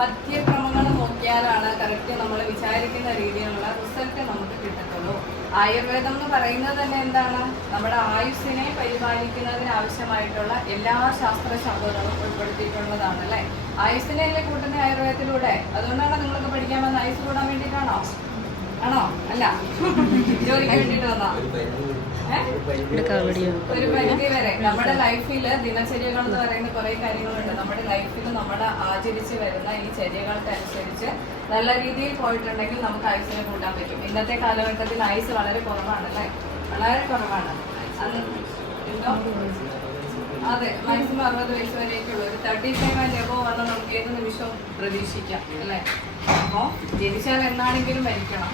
പഥ്യക്രമങ്ങൾ നോക്കിയാലാണ് correct നമ്മൾ വിചാരിക്കുന്ന രീതിയിലുള്ള റിസൾട്ട് നമുക്ക് കിട്ടത്തുള്ളൂ. ആയുർവേദം എന്ന് പറയുന്നത് തന്നെ എന്താണ്? നമ്മുടെ ആയുസ്സിനെ പരിപാലിക്കുന്നതിന് ആവശ്യമായിട്ടുള്ള എല്ലാ ശാസ്ത്ര ശബ്ദങ്ങളും ഉൾപ്പെടുത്തിയിട്ടുള്ളതാണ് അല്ലേ? ആയുസ്സിനെ അല്ലേ കൂട്ടുന്ന ആയുർവേദത്തിലൂടെ? അതുകൊണ്ടാണ് നിങ്ങളൊക്കെ പഠിക്കാൻ വന്ന ആയുസ് കൂടാൻ വേണ്ടിയിട്ടാണോ? ആണോ? അല്ല, ജോലിക്ക് വേണ്ടിയിട്ട് വന്നാ? ഒരു പരിധി വരെ നമ്മുടെ ലൈഫില് ദിനചര്യകൾ എന്ന് പറയുന്ന കുറെ കാര്യങ്ങളുണ്ട്. നമ്മുടെ ലൈഫിൽ നമ്മൾ ആചരിച്ച് വരുന്ന ഈ ചര്യകൾക്കനുസരിച്ച് നല്ല രീതിയിൽ പോയിട്ടുണ്ടെങ്കിൽ നമുക്ക് ആയുസിനെ കൂട്ടാൻ പറ്റും. ഇന്നത്തെ കാലഘട്ടത്തിൽ ആയുസ് വളരെ കുറവാണ് അല്ലേ? വളരെ കുറവാണ്. അന്ന് അതെ, മാക്സിമം 60 വയസ്സ് വരെയൊക്കെയുള്ളൂ. ഒരു 35 ആൻഡ് എബോവ് വന്ന് നമുക്ക് ഏത് നിമിഷവും പ്രതീക്ഷിക്കാം അല്ലേ? അപ്പോൾ ജനിച്ചാൽ എന്നാണെങ്കിലും മരിക്കണം.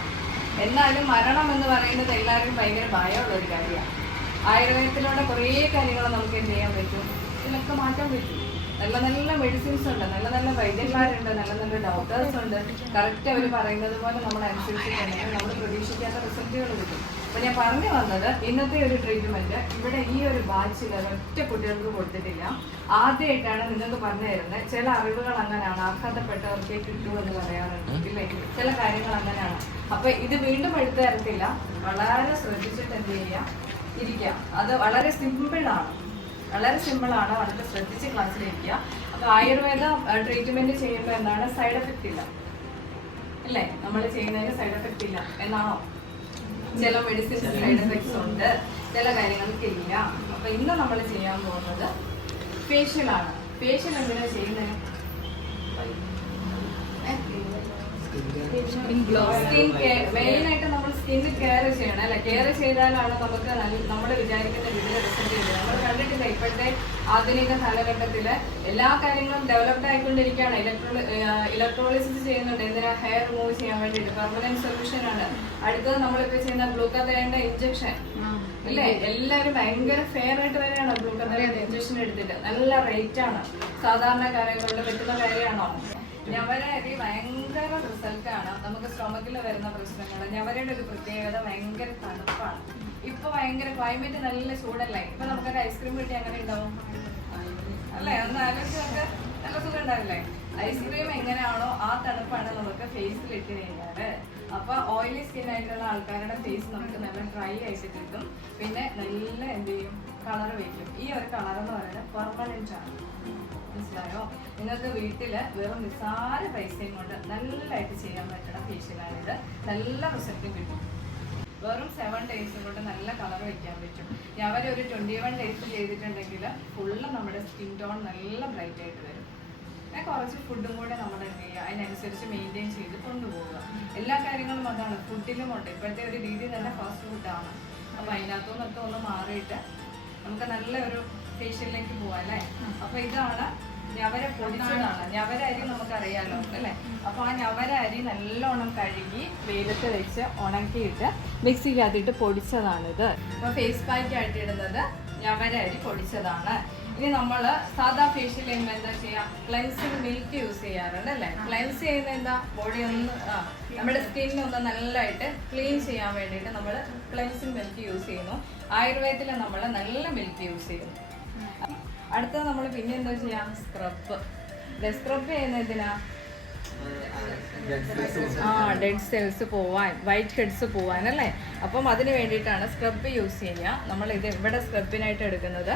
എന്നാലും മരണം എന്ന് പറയുന്നത് എല്ലാവരും ഭയങ്കര ഭയമുള്ള ഒരു കാര്യമാണ്. ആയുർവേദത്തിലൂടെ കുറേ കാര്യങ്ങൾ നമുക്ക് എന്ത് ചെയ്യാൻ പറ്റും? ഇതിനൊക്കെ മാറ്റാൻ പറ്റും. നല്ല നല്ല മെഡിസിൻസ് ഉണ്ട്, നല്ല നല്ല വൈദ്യന്മാരുണ്ട്, നല്ല നല്ല ഡോക്ടേഴ്സ് ഉണ്ട്. കറക്റ്റ് അവർ പറയുന്നത് പോലെ നമ്മൾ അനുസരിച്ചിട്ടുണ്ടെങ്കിൽ നമ്മൾ പ്രതീക്ഷിക്കാത്ത റിസൾട്ടുകൾ കിട്ടും. അപ്പോൾ ഞാൻ പറഞ്ഞു വന്നത്, ഇന്നത്തെ ഒരു ട്രീറ്റ്മെന്റ് ഇവിടെ ഈ ഒരു ബാച്ചിൽ ഒറ്റ കുട്ടികൾക്ക് കൊടുത്തിട്ടില്ല. ആദ്യമായിട്ടാണ് നിങ്ങൾക്ക് പറഞ്ഞു തരുന്നത്. ചില അറിവുകൾ അങ്ങനെയാണ്, അർഹതപ്പെട്ടവർക്കേ കിട്ടൂ എന്ന് പറയാറുണ്ട് ഇല്ലേ? ചില കാര്യങ്ങൾ അങ്ങനെയാണ്. അപ്പൊ ഇത് വീണ്ടും എടുത്തു തരത്തില്ല. വളരെ ശ്രദ്ധിച്ചിട്ട് എന്ത് ചെയ്യുക, ഇരിക്കുക. അത് വളരെ സിമ്പിളാണ്, വളരെ സിമ്പിളാണ്. വളരെ ശ്രദ്ധിച്ച് ക്ലാസ്സിലിരിക്കുക. അപ്പൊ ആയുർവേദ ട്രീറ്റ്മെന്റ് ചെയ്യുമ്പോൾ എന്താണ്? സൈഡ് എഫക്റ്റ് ഇല്ല അല്ലേ? നമ്മൾ ചെയ്യുന്നതിന് സൈഡ് എഫക്റ്റ് ഇല്ല എന്നാണോ? ചില മെഡിസിൻസ് സൈഡ് എഫക്ട്സ് ഉണ്ട്, ചില കാര്യങ്ങൾക്ക് ഇല്ല. അപ്പൊ ഇന്ന് നമ്മൾ ചെയ്യാൻ പോകുന്നത് ഫേഷ്യലാണ്. ഫേഷ്യൽ എന്തിനാണ് ചെയ്യുന്നത്? Skin care. മെയിനായിട്ട് നമ്മൾ സ്കിന്ന് കെയർ ചെയ്യണം അല്ലെ? കെയർ ചെയ്താലാണ് നമുക്ക് നമ്മൾ വിചാരിക്കുന്ന രീതിയിൽ റിസൾട്ട് കിട്ടുന്നത്. നമ്മൾ കണ്ടിട്ടില്ല, ഇപ്പോഴത്തെ ആധുനിക കാലഘട്ടത്തില് എല്ലാ കാര്യങ്ങളും ഡെവലപ്ഡ് ആയിക്കൊണ്ടിരിക്കുകയാണ്. ഇലക്ട്രോളിസിസ് ചെയ്യുന്നുണ്ട്. എന്തിനാ? ഹെയർ റിമൂവ് ചെയ്യാൻ വേണ്ടിയിട്ട്. പെർമനന്റ് സൊല്യൂഷൻ ആണ്. അടുത്തത് നമ്മളിപ്പോൾ ചെയ്യുന്ന ഗ്ലൂക്കോതേന്റെ ഇഞ്ചക്ഷൻ അല്ലേ? എല്ലാവരും ഭയങ്കര ഫെയർ ആയിട്ട് വരെയാണ് ഗ്ലൂക്കോതേന്റെ ഇഞ്ചക്ഷൻ എടുത്തിട്ട്. നല്ല റേറ്റ് ആണ്. സാധാരണക്കാരെക്കൊണ്ട് പറ്റുന്ന കാര്യമാണോ? ഞവരരി ഭയങ്കര റിസൾട്ടാണ്. നമുക്ക് സ്റ്റൊമക്കിൽ വരുന്ന പ്രശ്നങ്ങൾ. ഞവരയുടെ ഒരു പ്രത്യേകത ഭയങ്കര തണുപ്പാണ്. ഇപ്പൊ ഭയങ്കര ക്ലൈമറ്റ് നല്ല ചൂടല്ലേ? ഇപ്പൊ നമുക്കൊരു ഐസ്ക്രീം കിട്ടി അങ്ങനെ ഉണ്ടാവും അല്ലേ? ഒന്ന് ആലോചിച്ച് നമുക്ക് നല്ല സുഖം ഉണ്ടാവില്ലേ? ഐസ്ക്രീം എങ്ങനെയാണോ ആ തണുപ്പാണ് നമുക്ക് ഫേസിൽ ഇട്ട് കഴിഞ്ഞാല്. അപ്പൊ ഓയിലി സ്കിൻ ആയിട്ടുള്ള ആൾക്കാരുടെ ഫേസ് നമുക്ക് നല്ല ഡ്രൈ ആയിട്ട് കിട്ടും. പിന്നെ നല്ല എന്ത് ചെയ്യും? കളർ വയ്ക്കും. ഈ ഒരു കളർ എന്ന് പറയുന്നത് പെർമനന്റ് ആണ്. മനസ്സിലായോ? നിങ്ങൾക്ക് വീട്ടില് വെറും നിസ്സാര പൈസയും കൊണ്ട് നല്ലതായിട്ട് ചെയ്യാൻ പറ്റുന്ന ഫേഷ്യലാണിത്. നല്ല റിസൾട്ടും കിട്ടും. വെറും 7 ഡേയ്സും കൊണ്ട് നല്ല കളർ വയ്ക്കാൻ പറ്റും. ഞാൻ ഒരു 21 ഡേയ്സ് ചെയ്തിട്ടുണ്ടെങ്കിൽ ഫുള്ള് നമ്മുടെ സ്കിൻ ടോൺ നല്ല ബ്രൈറ്റ് ആയിട്ട് വരും. കുറച്ച് ഫുഡും കൂടെ നമ്മൾ എന്ത് ചെയ്യുക, അതിനനുസരിച്ച് മെയിൻറ്റെയിൻ ചെയ്ത് കൊണ്ടുപോകുക. എല്ലാ കാര്യങ്ങളും അതാണ്. ഫുഡിലും ഉണ്ട്. ഇപ്പോഴത്തെ ഒരു രീതി തന്നെ ഫാസ്റ്റ് ഫുഡാണ്. അപ്പം അതിനകത്തുനിന്നൊക്കെ ഒന്ന് മാറിയിട്ട് നമുക്ക് നല്ല ഒരു ഫേഷ്യലിലേക്ക് പോവാം അല്ലേ? അപ്പൊ ഇതാണ് ഞവര പൊടിച്ചതാണ്. ഞവര അരി നമുക്കറിയാലോ അല്ലേ? അപ്പൊ ആ ഞവര അരി നല്ലോണം കഴുകി വെയിലത്ത് വെച്ച് ഉണക്കിയിട്ട് മിക്സിക്കകത്തിട്ട് പൊടിച്ചതാണിത്. അപ്പൊ ഫേസ് പാക്ക് ആയിട്ട് ഇടുന്നത് ഞവര അരി പൊടിച്ചതാണ്. ഇനി നമ്മൾ സാധാ ഫേഷ്യൽ ചെയ്യുമ്പോൾ എന്താ ചെയ്യാം? ക്ലെൻസിങ് മിൽക്ക് യൂസ് ചെയ്യാറുണ്ട് അല്ലേ? ക്ലെൻസ് ചെയ്യുന്ന എന്താ? ബോഡി ഒന്ന് നമ്മുടെ സ്കിന്നൊന്ന് നല്ലതായിട്ട് ക്ലീൻ ചെയ്യാൻ വേണ്ടിയിട്ട് നമ്മൾ ക്ലെൻസിങ് മിൽക്ക് യൂസ് ചെയ്യുന്നു. ആയുർവേദത്തിൽ നമ്മൾ നല്ല മിൽക്ക് യൂസ് ചെയ്യുന്നു. അടുത്തത് നമ്മൾ പിന്നെ എന്താ ചെയ്യാം? സ്ക്രബ്. സ്ക്രബ് ചെയ്യുന്ന എന്തിനാ? ഡെഡ് സെൽസ് പോവാൻ, വൈറ്റ് ഹെഡ്സ് പോവാൻ അല്ലേ? അപ്പം അതിന് വേണ്ടിയിട്ടാണ് സ്ക്രബ് യൂസ് ചെയ്യുക. നമ്മൾ ഇത് ഇവിടെ സ്ക്രബിനായിട്ട് എടുക്കുന്നത്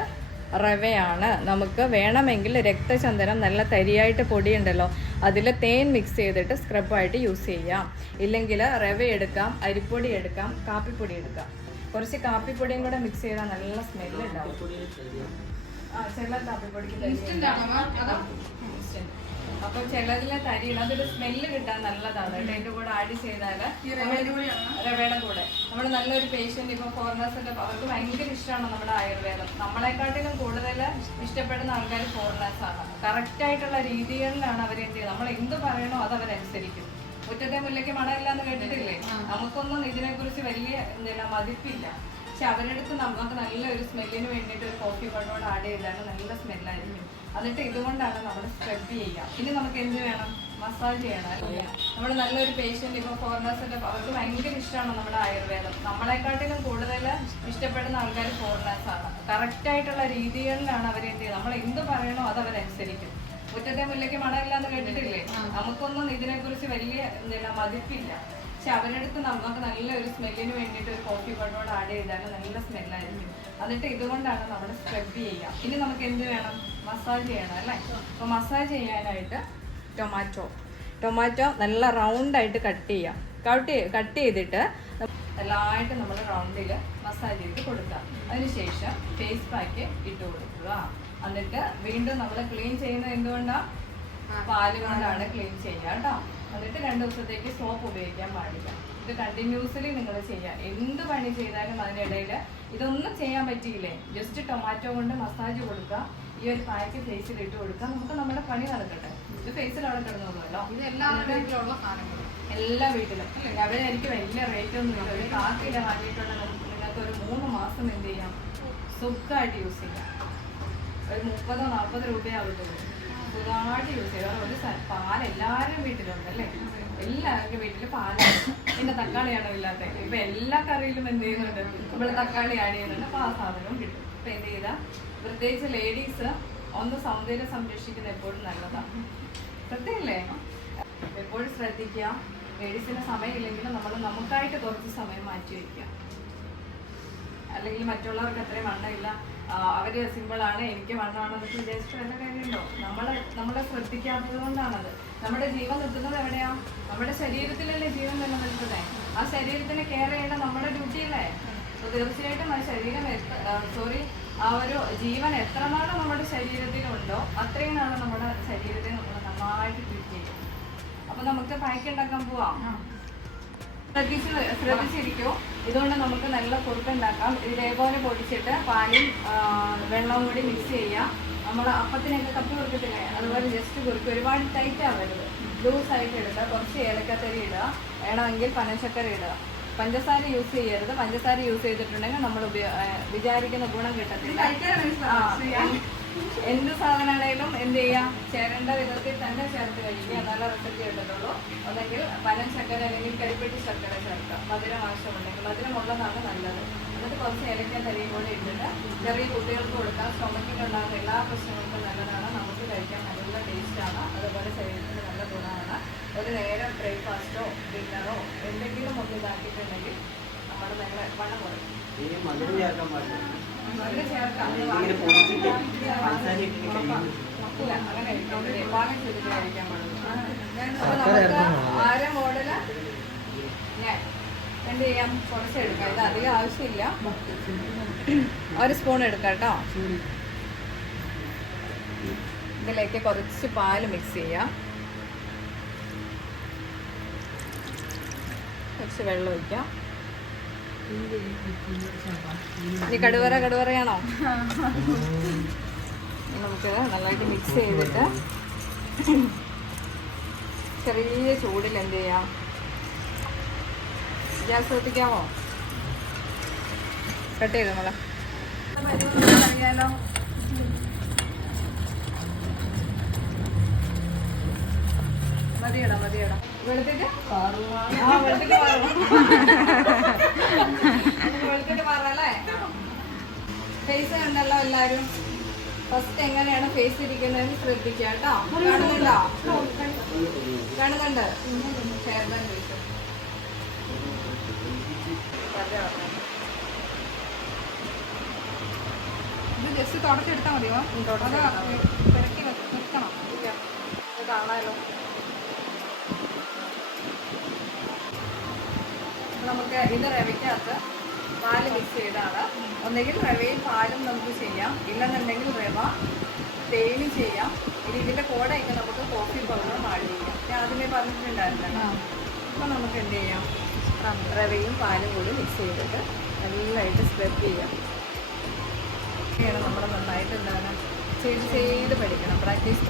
റവയാണ്. നമുക്ക് വേണമെങ്കിൽ രക്തചന്ദനം നല്ല തരിയായിട്ട് പൊടിയുണ്ടല്ലോ, അതിൽ തേൻ മിക്സ് ചെയ്തിട്ട് സ്ക്രബായിട്ട് യൂസ് ചെയ്യാം. ഇല്ലെങ്കിൽ റവ എടുക്കാം, അരിപ്പൊടി എടുക്കാം, കാപ്പിപ്പൊടി എടുക്കാം. കുറച്ച് കാപ്പിപ്പൊടിയും കൂടെ മിക്സ് ചെയ്താൽ നല്ല സ്മെല്ല് ഉണ്ടാവും. ചില കാപ്പിപ്പൊടിക്ക് അപ്പൊ ചിലതിലെ തരിയില്ല, അതൊരു സ്മെല്ല് കിട്ടാൻ നല്ലതാണ്. അതിന്റെ കൂടെ ആഡ് ചെയ്താൽ റവയുടെ കൂടെ നമ്മൾ നല്ലൊരു പേഷ്യന്റ്, ഇപ്പൊ ഫോറിനേഴ്സ് ഒക്കെ അവർക്ക് ഭയങ്കര ഇഷ്ടമാണ് നമ്മുടെ ആയുർവേദം. നമ്മളെക്കാട്ടിലും കൂടുതൽ ഇഷ്ടപ്പെടുന്ന ആൾക്കാർ ഫോറിനേഴ്സ് ആണ്. കറക്റ്റ് ആയിട്ടുള്ള രീതികളിലാണ് അവർ എന്ത് ചെയ്യുന്നത്. നമ്മൾ എന്ത് പറയണോ അത് അവരനുസരിക്കും. മുറ്റത്തെ മുല്ലയ്ക്ക് മണമില്ലാന്ന് കേട്ടിട്ടില്ലേ? നമുക്കൊന്നും ഇതിനെക്കുറിച്ച് വലിയ എന്തെല്ലാം മതിപ്പില്ല. പക്ഷെ അവരെടുത്ത് നമുക്ക് നല്ലൊരു സ്മെല്ലിന് വേണ്ടിയിട്ട് ഒരു കോഫി പൗഡർ ആഡ് ചെയ്താൽ നല്ല സ്മെല്ലായിരിക്കും. എന്നിട്ട് ഇതുകൊണ്ടാണ് നമ്മൾ സ്ക്രബ് ചെയ്യുക. ഇനി നമുക്ക് എന്ത് വേണം? മസാജ് ചെയ്യണം അല്ലേ? നമ്മൾ നല്ലൊരു പേഷ്യന്റ്, ഇപ്പോൾ ഫോറിനേഴ്സ് ഒക്കെ അവർക്ക് ഭയങ്കര ഇഷ്ടമാണ് നമ്മുടെ ആയുർവേദം. നമ്മളെക്കാട്ടിലും കൂടുതൽ ഇഷ്ടപ്പെടുന്ന ആൾക്കാർ ഫോറിനേഴ്സ് ആണ്. കറക്റ്റ് ആയിട്ടുള്ള രീതികളിലാണ് അവരെന്ത് ചെയ്യുന്നത്. നമ്മൾ എന്ത് പറയണോ അത് അവരനുസരിക്കും. മുറ്റത്തെ മുല്ലയ്ക്ക് മണമില്ലാന്ന് കേട്ടിട്ടില്ലേ? നമുക്കൊന്നും ഇതിനെ കുറിച്ച് വലിയ മതിപ്പില്ല. പക്ഷെ അവരടുത്ത് നമുക്ക് നല്ലൊരു സ്മെല്ലിന് വേണ്ടിയിട്ട് ഒരു കോഫി പൗഡറോട് ആഡ് ചെയ്താൽ നല്ല സ്മെല്ലായിരിക്കും. എന്നിട്ട് ഇതുകൊണ്ടാണ് നമ്മൾ സ്ക്രബ് ചെയ്യുക. ഇനി നമുക്ക് എന്ത് വേണം? മസാജ് ചെയ്യണം അല്ലേ? അപ്പോൾ മസാജ് ചെയ്യാനായിട്ട് ടൊമാറ്റോ നല്ല റൗണ്ടായിട്ട് കട്ട് ചെയ്യാം. കട്ട് ചെയ്തിട്ട് നല്ലതായിട്ട് നമ്മൾ റൗണ്ടിൽ മസാജ് ചെയ്ത് കൊടുക്കുക. അതിനുശേഷം ഫേസ് പാക്ക് ഇട്ട് കൊടുക്കുക. എന്നിട്ട് വീണ്ടും നമ്മൾ ക്ലീൻ ചെയ്യുന്നത് എന്തുകൊണ്ടാണ്? പാല് കൊണ്ടാണ് ക്ലീൻ ചെയ്യുക കേട്ടോ. എന്നിട്ട് 2 ദിവസത്തേക്ക് സോപ്പ് ഉപയോഗിക്കാൻ പാടില്ല. ഇത് കണ്ടിന്യൂസ്ലി നിങ്ങൾ ചെയ്യുക. എന്ത് പണി ചെയ്താലും അതിനിടയിൽ ഇതൊന്നും ചെയ്യാൻ പറ്റിയില്ലേ, ജസ്റ്റ് ടൊമാറ്റോ കൊണ്ട് മസാജ് കൊടുക്കുക. ഈ ഒരു പാക്ക് ഫേസിൽ ഇട്ട് കൊടുക്കുക. നമുക്ക് നമ്മുടെ പണി നടക്കട്ടെ. ഇത് ഫേസിൽ അവിടെ കിടന്നോളൂല്ലോ. ഇത് എല്ലാ വീട്ടിലുള്ള സാധനങ്ങളും എല്ലാ വീട്ടിലും. അവരെനിക്ക് വലിയ റേറ്റ് ഒന്നും ഇല്ല. ഒരു 4 കിലോ വാങ്ങിയിട്ടുണ്ടെങ്കിൽ നിങ്ങൾക്ക് ഒരു 3 മാസം എന്ത് ചെയ്യാം? സുഖമായിട്ട് യൂസ് ചെയ്യാം. ഒരു 30-40 രൂപയാവത്തുള്ളൂ. സുഖമായിട്ട് യൂസ് ചെയ്യാം. ഒരു പാൽ എല്ലാവരും വീട്ടിലുണ്ട് അല്ലേ? എല്ലാവരുടെ വീട്ടിൽ പാലാണ്. പിന്നെ തക്കാളിയാണോ ഇല്ലാത്തത്? ഇപ്പൊ എല്ലാ കറിയിലും എന്ത് ചെയ്യുന്നുണ്ട്? നമ്മൾ തക്കാളി ആഡ് ചെയ്യുന്നുണ്ട്. അപ്പൊ ആ സാധനവും കിട്ടും. ഇപ്പൊ എന്ത് ചെയ്താൽ പ്രത്യേകിച്ച് ലേഡീസ് ഒന്ന് സൗന്ദര്യം സംരക്ഷിക്കുന്നത് എപ്പോഴും നല്ലതാണ്. സത്യമല്ലേ? എപ്പോഴും ശ്രദ്ധിക്കുക. ലേഡീസിന് സമയമില്ലെങ്കിൽ നമ്മൾ നമുക്കായിട്ട് കുറച്ച് സമയം മാറ്റി വയ്ക്കുക. അല്ലെങ്കിൽ മറ്റുള്ളവർക്ക് അത്രയും വണ്ണമില്ല, അവര് സിമ്പിളാണ്, എനിക്ക് വണ്ണമാണെന്നൊക്കെ വിചാരിച്ചിട്ട് വല്ല കാര്യമുണ്ടോ? നമ്മളെ ശ്രദ്ധിക്കാത്തത് കൊണ്ടാണത്. നമ്മുടെ ജീവൻ നിൽക്കുന്നത് എവിടെയാ? നമ്മുടെ ശരീരത്തിലല്ലേ ജീവൻ നിലനിൽക്കുന്നത്. ആ ശരീരത്തിനെ കെയർ ചെയ്യേണ്ട നമ്മുടെ ഡ്യൂട്ടിയല്ലേ? അപ്പോൾ തീർച്ചയായിട്ടും ആ ശരീരം ആ ഒരു ജീവൻ എത്ര നാളും നമ്മുടെ ശരീരത്തിലുണ്ടോ അത്രയും നാളും നമ്മുടെ ശരീരത്തെ നമ്മൾ നന്നായിട്ട് ട്രീറ്റ് ചെയ്യും. അപ്പൊ നമുക്ക് പായ്ക്ക് ഉണ്ടാക്കാൻ പോവാം. ശ്രദ്ധിച്ചിരിക്കോ? ഇതുകൊണ്ട് നമുക്ക് നല്ല കുറുക്കുണ്ടാക്കാം. ഇതേപോലെ പൊടിച്ചിട്ട് പാലും വെള്ളവും കൂടി മിക്സ് ചെയ്യാം. നമ്മൾ അപ്പത്തിനൊക്കെ കപ്പി കുറുക്കത്തില്ലേ, അതുപോലെ ജസ്റ്റ് കുറുക്കുക. ഒരുപാട് ടൈറ്റ് ആവരുത്, ലൂസായിട്ട് ഇടുക. കുറച്ച് ഏലക്കത്തരി ഇടുക, വേണമെങ്കിൽ പനശർക്കര ഇടുക. പഞ്ചസാര യൂസ് ചെയ്യരുത്. പഞ്ചസാര യൂസ് ചെയ്തിട്ടുണ്ടെങ്കിൽ നമ്മൾ വിചാരിക്കുന്ന ഗുണം കിട്ടത്തില്ല. എന്ത് സാധനമാണേലും എന്ത് ചെയ്യാം? ചേരേണ്ട വിധത്തിൽ തന്നെ ചേർത്ത് കഴിക്കുക, നല്ല റിസൾട്ട് കിട്ടത്തുള്ളൂ. അല്ലെങ്കിൽ പനശർക്കര അല്ലെങ്കിൽ കരിപ്പെട്ടി ശർക്കര ചേർക്കുക. മധുരം ആവശ്യമുണ്ടെങ്കിൽ, മധുരമുള്ളതാണ് നല്ലത്. എന്നിട്ട് കുറച്ച് ഏലക്കത്തരിയും കൂടി ഇട്ടിട്ട് ചെറിയ കുട്ടികൾക്ക് കൊടുക്കാം. സ്റ്റൊമക്കിനുണ്ടാകുന്ന എല്ലാ പ്രശ്നങ്ങൾക്കും നല്ലതാണ്. നമുക്ക് കഴിക്കാൻ നല്ല ടേസ്റ്റാണ്. അതുപോലെ ശരീരത്തിന് നല്ല ഗുണമാണ്. ഒരു നേരം ബ്രേക്ക്ഫാസ്റ്റോ ഡിന്നറോ എന്തെങ്കിലും ഒന്ന് ഇതാക്കിയിട്ടുണ്ടെങ്കിൽ നമ്മൾ നല്ല വണ്ണം കുറയും. മധുരം ചേർക്കാൻ പാടില്ല. മധുരം ചേർക്കാം. അങ്ങനെ പാകം ചെയ്തിട്ട് കഴിക്കാൻ പാടുള്ളൂ. അപ്പോൾ നമുക്ക് ആരെ മോഡല് ഞാൻ എന്ത് ചെയ്യാം? കുറച്ചെടുക്കാം. ഇത് അധികം ആവശ്യമില്ല. 1 സ്പൂൺ എടുക്കാം കേട്ടോ. ഇതിലേക്ക് കുറച്ച് പാല് മിക്സ് ചെയ്യാം. കുറച്ച് വെള്ളം ഒഴിക്കാം. ഇനി കടുവറയാണോ? നമുക്ക് നന്നായിട്ട് മിക്സ് ചെയ്തിട്ട് ചെറിയ ചൂടിൽ എന്ത് ചെയ്യാം? ഗ്യാസ് കത്തിക്കാമോ? കട്ട് ചെയ്തോ മോളെ. അറിയാലോ, മതിയടാ. വെളുത്തിട്ട് മാറല്ലേ? ഫേസ് കണ്ടല്ലോ എല്ലാരും. ഫസ്റ്റ് എങ്ങനെയാണ് ഫേസ് ഇരിക്കുന്നതെന്ന് ശ്രദ്ധിക്കുക കേട്ടോ. കാണുന്നുണ്ട്? ഷെയർ ബാൻ ഫേസ് ഇത് ജസ്റ്റ് തുടച്ചെടുത്താൽ മതിയോ? പെരട്ടി നിർത്തണം. ഇത് കാണാമല്ലോ. നമുക്ക് ഇത് റവയ്ക്കകത്ത് പാല് മിക്സ് ചെയ്താണ്. ഒന്നെങ്കിൽ റവയും പാലും നമുക്ക് ചെയ്യാം, ഇല്ലെന്നുണ്ടെങ്കിൽ റവ തേനും ചെയ്യാം. ഇനി ഇതിൻ്റെ കൂടെയൊക്കെ നമുക്ക് കോഫി പൗഡറും ആഡ് ചെയ്യാം. ഞാൻ ആദ്യമേ പറഞ്ഞിട്ടുണ്ടായിരുന്നല്ലോ. അപ്പോൾ നമുക്ക് എന്ത് ചെയ്യാം? റവയും പാലും കൂടി മിക്സ് ചെയ്തിട്ട് നല്ലതായിട്ട് സ്പ്രെഡ് ചെയ്യാം. നമ്മൾ നന്നായിട്ട് എന്താണ് ചെയ്ത് പഠിക്കണം. പ്രാക്ടീസ്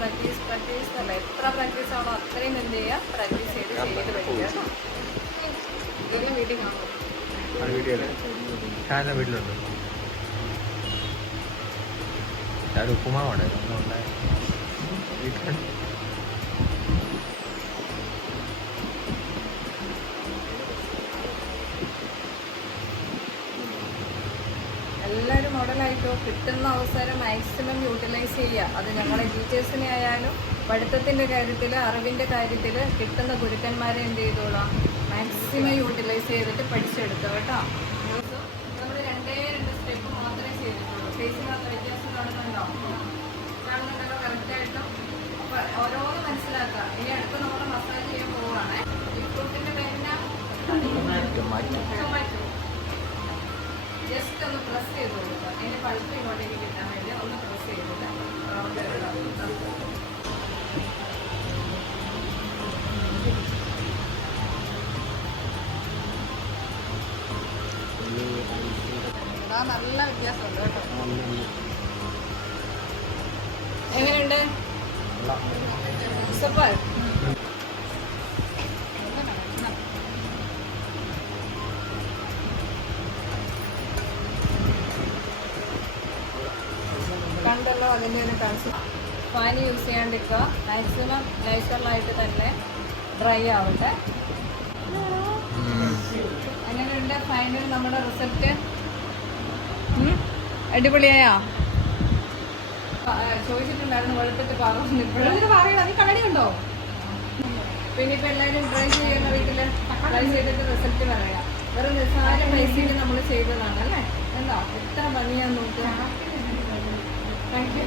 അല്ല, എത്ര പ്രാക്ടീസ് ആണോ അത്രയും എന്ത് ചെയ്യുക? പ്രാക്ടീസ് ചെയ്ത് പഠിക്കുക. വീട്ടിൽ വീട്ടിലുണ്ട്. ഉപ്പുമാവാണ്. എല്ലാവരും മോഡലായിട്ടോ. കിട്ടുന്ന അവസരം മാക്സിമം യൂട്ടിലൈസ് ചെയ്യുക. അത് ഞങ്ങളെ ടീച്ചേഴ്സിനെ ആയാലും പഠിത്തത്തിൻ്റെ കാര്യത്തിൽ, അറിവിൻ്റെ കാര്യത്തിൽ കിട്ടുന്ന ഗുരുക്കന്മാരെ എന്ത് ചെയ്തോളാം, മാക്സിമം യൂട്ടിലൈസ് ചെയ്തിട്ട് പഠിച്ചെടുക്കുക കേട്ടോ. നമ്മൾ രണ്ട് സ്റ്റെപ്പ് മാത്രമേ ചെയ്തിട്ടുള്ളൂ. ഫേസിനകത്ത് വ്യത്യാസം കാണുന്നുണ്ടോ? കാണുന്നുണ്ടല്ലോ കറക്റ്റായിട്ടും. അപ്പോൾ ഓരോന്ന് മനസ്സിലാക്കുക. ഇനി അടുത്ത് നമ്മൾ മസാജ് ചെയ്യാൻ പോവുകയാണ്. ഈ ഫ്രൂട്ടിൻ്റെ പേരിനാ ടൊമാറ്റോ. ജസ്റ്റ് ഒന്ന് പ്രസ് ചെയ്ത് കൊടുക്കുക. അതിൻ്റെ പഴുപ്പ് ഇങ്ങോട്ടേക്ക് കിട്ടാൻ വേണ്ടി ഒന്ന് പ്രസ് ചെയ്തിട്ട് നല്ല വ്യത്യാസമുണ്ട് കേട്ടോ. എങ്ങനെയുണ്ട്? സൂപ്പർ. കണ്ടല്ലോ അതിൻ്റെ ഒരു കൺസെപ്റ്റ്. ഫാൻ യൂസ് ചെയ്യാണ്ടിരിക്കുക. മാക്സിമം നാച്ചുറലായിട്ട് തന്നെ ഡ്രൈ ആവട്ടെ. അങ്ങനെയുണ്ട് ഫൈനൽ നമ്മുടെ റിസൾട്ട്. അടിപൊളിയായോ? ചോദിച്ചിട്ടുണ്ടായിരുന്നു വെളുത്തിട്ട് പറഞ്ഞു. ഇപ്പോഴും പറയണം. നീ കണ്ണടി ഉണ്ടോ? പിന്നെ ഇപ്പം എല്ലാവരും ട്രൈ ചെയ്യുന്ന വീട്ടിൽ ട്രൈ ചെയ്തിട്ട് റിസൾട്ട് പറയാം. വെറും നിസ്സാര പൈസയിൽ നമ്മൾ ചെയ്തതാണ് അല്ലേ? എന്താ എത്ര ഭംഗിയാന്ന് നോക്കുക. Thank you.